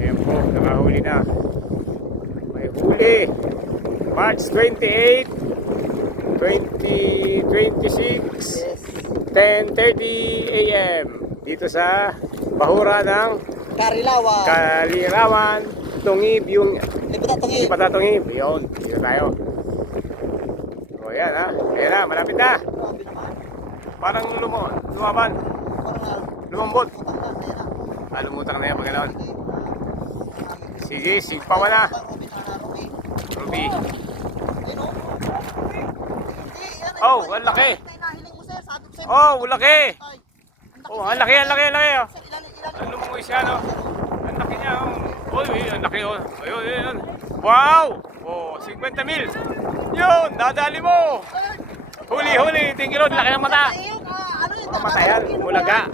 Ayan po, nakahuli na. May huli. March 28, 2026, 10:30 AM. Dito sa bahura ng Kalirawan, Tungib, yung Lipatatungib. Yun, dito tayo. O yan ha, ayan na, malapit na. Parang lumaban. Lumambot. Lumutang na yan pag gano'n. Sige, sigpawa na. Ruby. Oh, ang laki. Oh, laki. Oh, ang laki. Ano mo siya, no? Ang laki niya, oh. Oh, ang laki, oh. Ayun. Wow! Oh, 50 mil. Yun, dadali mo. Huli. Tingin ron, laki ng mata. Mata yan, mulaga.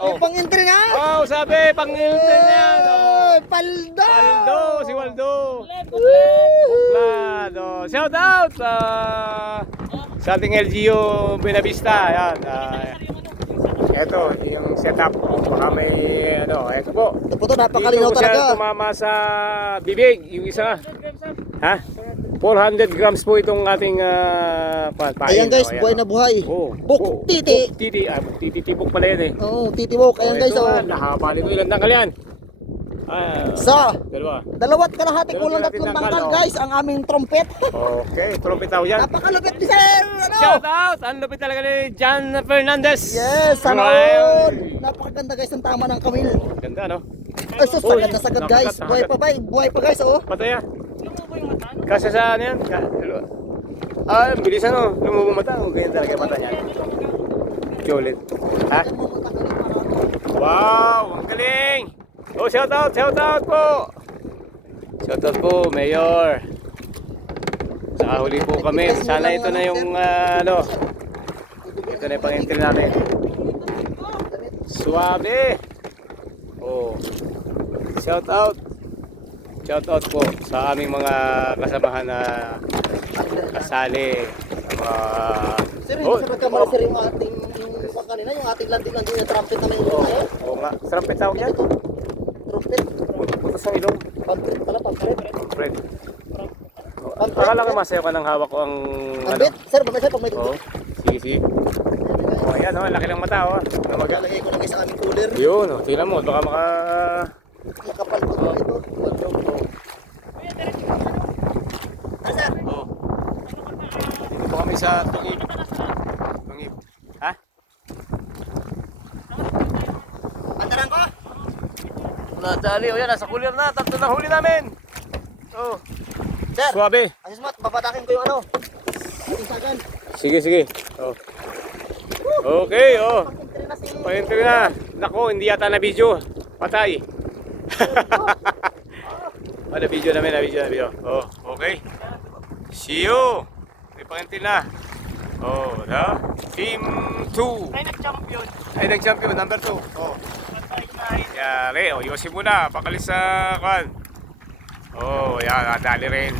Oh. Pang-entry na. Oh, sabi, pang-entry na yan. Oh. Paldo, si Waldo. Buklad. Oh. Shout out sa ating LGU Benavista. Yan. Ito, yung setup. Baka may ito po. Ito po, napakalinaw Dito talaga. siya tumama sa bibig, yung isa. Ha? 400 grams po itong ating pain. Ayan guys, buhay na buhay. Buktiti. Titibok pala yan eh. Oo, titibok. Ayan guys, oh. Nakapali ko ilang tangkal yan. Dalawat kalahati kulang tatlong tangkal guys, ang aming trumpet. Okay, trumpet tao yan. Napakalupit ni sir. Shout out! Ang lupit talaga ni John Fernandez. Yes, sanoon. Napakaganda guys ang tama ng kamil. Ganda, no? Ay, sus, sagad guys. Buhay pa guys, oh. Patay ah. Kasi sa ano yan? Bilis ano, lumubong mata. Ganyan talaga yung mata niya. Ulit. Ha? Wow, ang galing! Oh, shout out po! Shout out po, Mayor. Nakahuli po kami. Sana ito na yung ito na yung pang-entry natin. Suwabe! Oh. Shout out po sa aming mga kasamahan na kasali. Sir, hindi sa pagkamala sir yung ating kanina, yung ating landing na trumpet na may ilong na yun. Oo nga, trumpet tawag yan. Trumpet. Putas ng ilong. Pampret pala, pampret. Fred. Akala ko masayo ka ng hawak ko ang Ambit, sir, bagay sir, pag may Oo. tubig. Sige. Oh, ayan oh, laki ng mata oh. Magalagay ko lang sa aming cooler. Yun oh, tingnan mo, baka Nakapal ko na ito. Sir. Oh. Dito po kami sa Tungib. Ha? Andaran ko? Nadali, oh yan, nasa cooler na. Tatlo na huli namin. Oh. Sir. Suwabe. Asismat, babatakin ko yung ano. Isagan. Sige. Oh. Okay, oh. Pag-entry na si... Pag-entry na. Nako, hindi yata na video. Patay. Na video namin. Oh, okay. See you. May pag-entry na. Oh, na. Team 2. Ay, nag-champion. Number 2. Oh. Yari, oh, yosin muna. Pakalis sa kan. Oh, yan. Nadali rin.